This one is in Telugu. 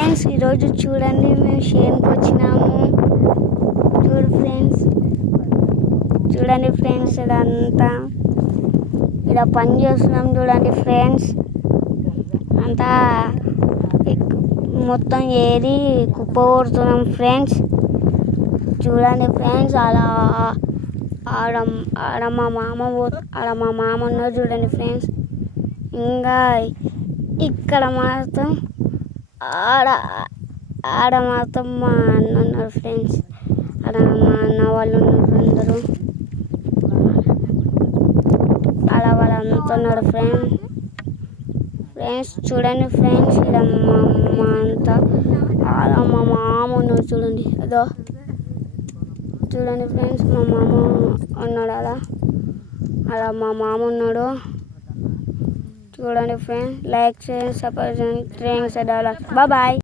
ఫ్రెండ్స్ ఈరోజు చూడండి మేము షేన్కి వచ్చినాము. చూడండి ఫ్రెండ్స్ ఇదంతా ఇలా పని చేస్తున్నాం. చూడండి ఫ్రెండ్స్ అంతా మొత్తం ఏరి కుప్ప కొడుతున్నాం ఫ్రెండ్స్. చూడండి ఫ్రెండ్స్ అలా ఆడ మా మామ ఉన్నారు చూడండి ఫ్రెండ్స్. ఇంకా ఇక్కడ మాత్రం ఆడ మాత్రం మా అన్న ఉన్నారు ఫ్రెండ్స్. ఆడ మా అన్న వాళ్ళు ఉన్నారు అందరూ. ఆడ వాళ్ళంతా ఉన్నారు ఫ్రెండ్స్. చూడండి ఫ్రెండ్స్ ఇక్కడ మా అమ్మ అంతా ఆడ మా మామ ఉన్నారు చూడండి. అదో చూడండి ఫ్రెండ్స్ మా మామ ఉన్నాడు. అలా మా మామ ఉన్నాడు చూడండి ఫ్రెండ్స్. లైక్ చేయండి, సపోర్ట్ చేయండి. థ్యాంక్స్. బాయ్.